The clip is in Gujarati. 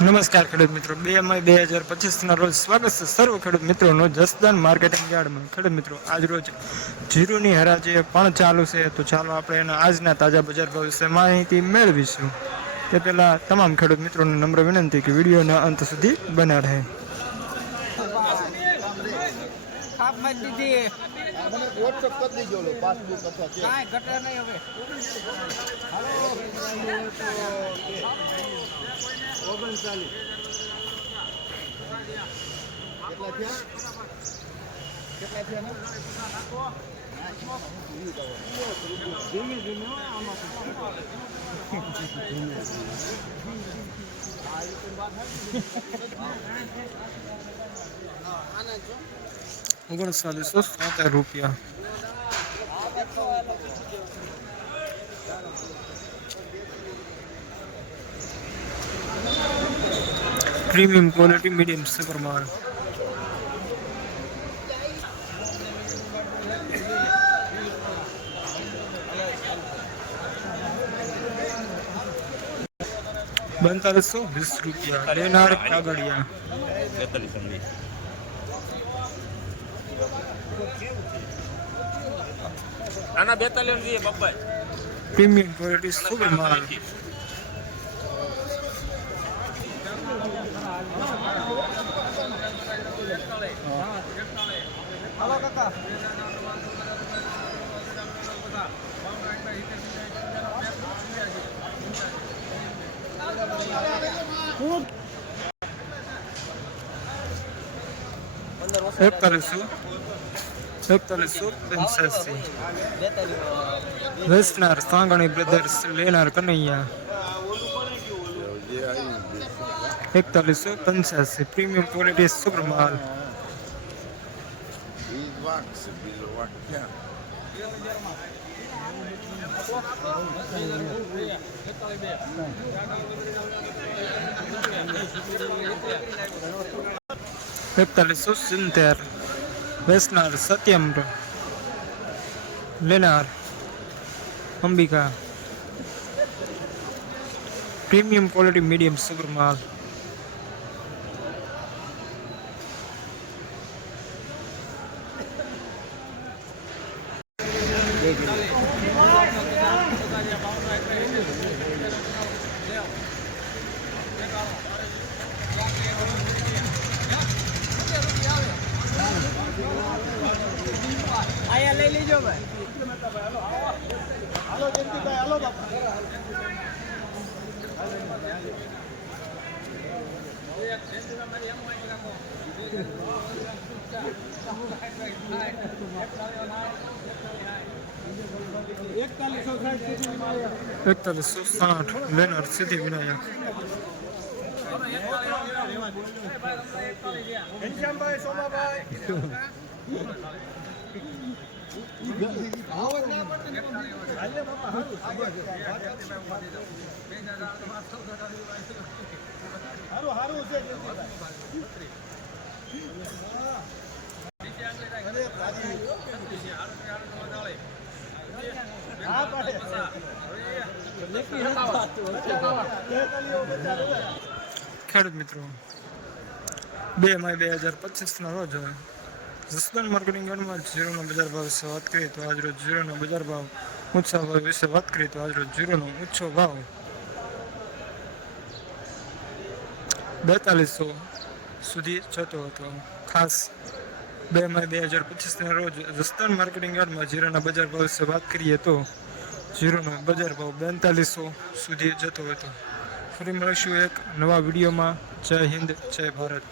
નમસ્કાર ખેડૂત મિત્રો 2 મઈ 2025 રોજ સ્વાગત છે સર્વ ખેડૂત મિત્રોનું જસદન માર્કેટિંગ યાર્ડમાં। ખેડૂત મિત્રો આજ રોજ જીરુની હરાજી પણ ચાલુ છે, તો ચાલો આપણે એના આજના તાજા બજાર ભાવ વિશે માહિતી મેળવીશું। તે પહેલા તમામ ખેડૂત મિત્રોને નમ્ર વિનંતી કે વિડીયોના અંત સુધી બન્યા રહે। ₹39.70 प्रीमियम क्वालिटी मीडियम सुपर माल। ₹42.20 लेनार कागड़िया। प्रीमियम क्वालिटी सुपर माल। ₹41.85 वेस्टनर सांगणी ब्रदर्स लेनार कन्हैया। 41.85 प्रीमियम क्वालिटी सुपर माल। ₹41.70 वेस्टनर सत्यम लेनार Ambika. Premium quality medium super माल। आया ले लीजिए भाई। हेलो जल्दी भाई, हेलो बापा। ₹41.60 लेनर सिद्धि विनायक। ખેડૂત મિત્રો 2 મઈ 2025 રોજ જસદન માર્કેટિંગ યાર્ડમાં જીરોનો બજાર ભાવ વિશે વાત કરીએ તો આજ રોજ જીરોનો બજાર ભાવ ઊંચા ભાવ વિશે વાત કરીએ તો આજ રોજ જીરોનો ઊંચો ભાવ 4200 સુધી જતો હતો। ખાસ 2 મઈ 2025 રોજ જસદન માર્કેટિંગ યાર્ડમાં જીરાના બજાર ભાવ વિશે વાત કરીએ તો જીરોનો બજાર ભાવ 4200 સુધી જતો હતો। ફરી મળીશું એક નવા વિડીયોમાં। જય હિન્દ, જય ભારત।